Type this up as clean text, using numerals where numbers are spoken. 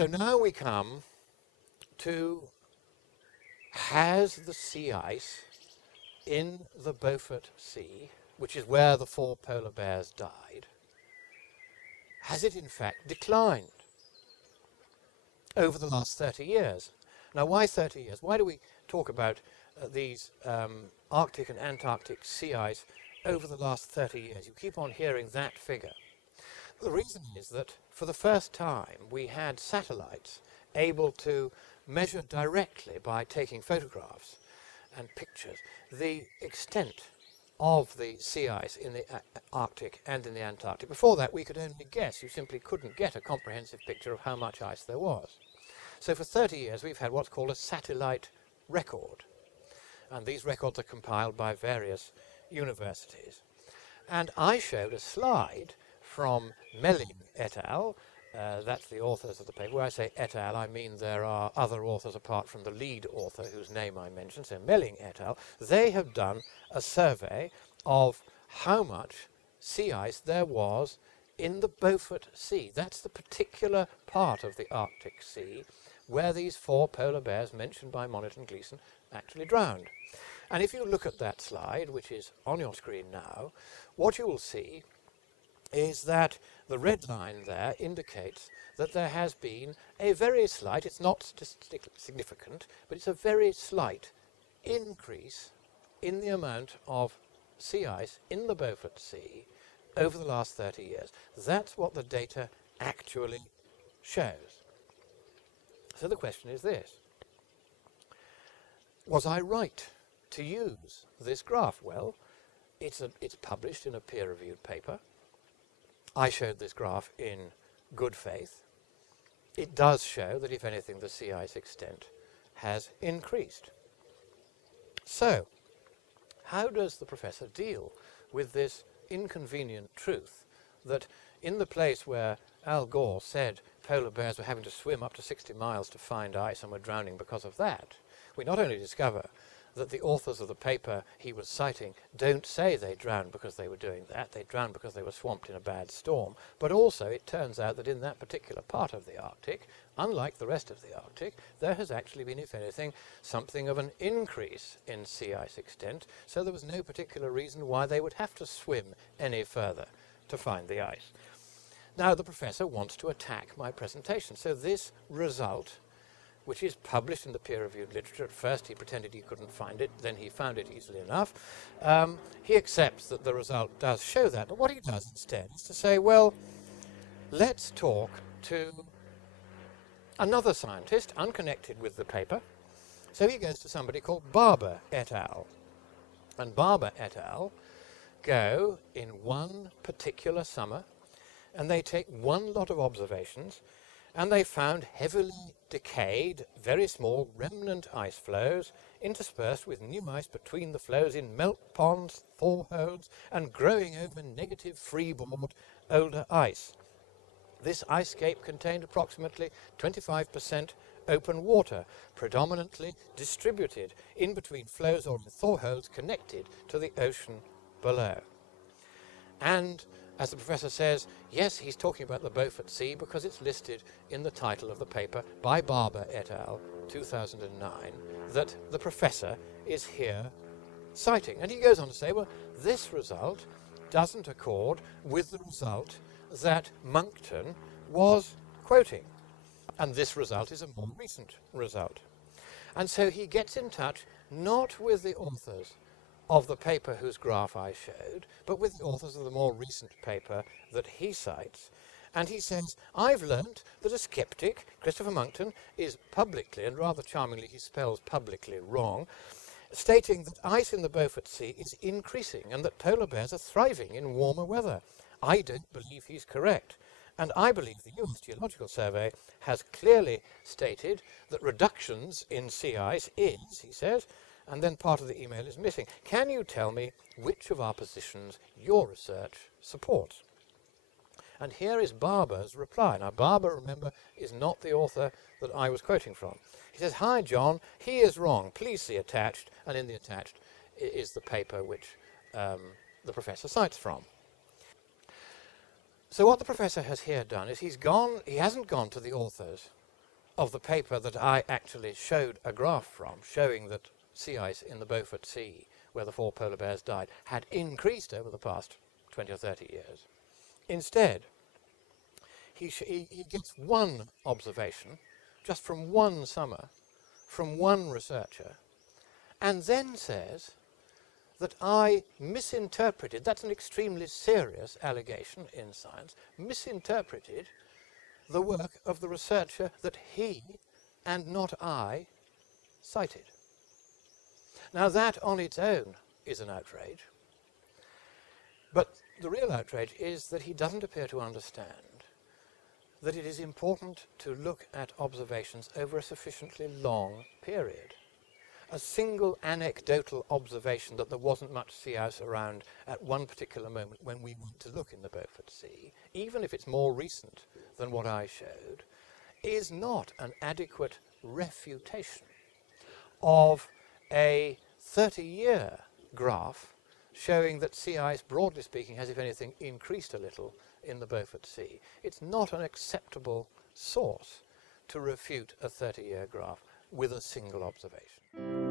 So now we come to, has the sea ice in the Beaufort Sea, which is where the 4 polar bears died, has it in fact declined over the last 30 years? Now, why 30 years? Why do we talk about these Arctic and Antarctic sea ice over the last 30 years? You keep on hearing that figure. The reason is that for the first time we had satellites able to measure directly by taking photographs and pictures the extent of the sea ice in the Arctic and in the Antarctic. Before that we could only guess. You simply couldn't get a comprehensive picture of how much ice there was. So for 30 years we've had what's called a satellite record, and these records are compiled by various universities. And I showed a slide from Melling et al., that's the authors of the paper. When I say et al., I mean there are other authors apart from the lead author whose name I mentioned, so Melling et al. They have done a survey of how much sea ice there was in the Beaufort Sea. That's the particular part of the Arctic Sea where these 4 polar bears mentioned by Monnet and Gleason actually drowned. And if you look at that slide, which is on your screen now, what you will see is that the red line there indicates that there has been a very slight, it's not statistically significant, but it's a very slight increase in the amount of sea ice in the Beaufort Sea over the last 30 years. That's what the data actually shows. So the question is this: was I right to use this graph? Well, it's published in a peer-reviewed paper. I showed this graph in good faith. It does show that, if anything, the sea ice extent has increased. So, how does the professor deal with this inconvenient truth that in the place where Al Gore said polar bears were having to swim up to 60 miles to find ice and were drowning because of that, we not only discover that the authors of the paper he was citing don't say they drowned because they were doing that, they drowned because they were swamped in a bad storm, but also it turns out that in that particular part of the Arctic, unlike the rest of the Arctic, there has actually been, if anything, something of an increase in sea ice extent, so there was no particular reason why they would have to swim any further to find the ice. Now the professor wants to attack my presentation, so this result, which is published in the peer-reviewed literature. At first he pretended he couldn't find it, then he found it easily enough. He accepts that the result does show that, but what he does instead is to say, well, let's talk to another scientist unconnected with the paper. So he goes to somebody called Barber et al. And Barber et al. Go in one particular summer and they take one lot of observations, and they found heavily decayed, very small remnant ice flows interspersed with new ice between the flows in melt ponds, thaw holes, and growing over negative freeboard older ice. This ice cape contained approximately 25% open water, predominantly distributed in between flows or in thaw holes connected to the ocean below. And as the professor says, yes, he's talking about the Beaufort Sea because it's listed in the title of the paper by Barber et al., 2009, that the professor is here citing. And he goes on to say, well, this result doesn't accord with the result that Monckton was quoting. And this result is a more recent result. And so he gets in touch not with the authors of the paper whose graph I showed, but with the authors of the more recent paper that he cites. And he says, I've learnt that a skeptic, Christopher Monckton, is publicly, and rather charmingly he spells publicly wrong, stating that ice in the Beaufort Sea is increasing and that polar bears are thriving in warmer weather. I don't believe he's correct. And I believe the US Geological Survey has clearly stated that reductions in sea ice is, he says, and then part of the email is missing. Can you tell me which of our positions your research supports? And here is Barber's reply. Now, Barber, remember, is not the author that I was quoting from. He says, hi, John, he is wrong. Please see attached. And in the attached is the paper which the professor cites from. So what the professor has here done is he hasn't gone to the authors of the paper that I actually showed a graph from, showing that sea ice in the Beaufort Sea, where the 4 polar bears died, had increased over the past 20 or 30 years. Instead, he gets one observation, just from one summer, from one researcher, and then says that I misinterpreted, that's an extremely serious allegation in science, misinterpreted the work of the researcher that he, and not I, cited. Now that on its own is an outrage, but the real outrage is that he doesn't appear to understand that it is important to look at observations over a sufficiently long period. A single anecdotal observation that there wasn't much sea ice around at one particular moment when we went to look in the Beaufort Sea, even if it's more recent than what I showed, is not an adequate refutation of a 30-year graph showing that sea ice, broadly speaking, has, if anything, increased a little in the Beaufort Sea. It's not an acceptable source to refute a 30-year graph with a single observation.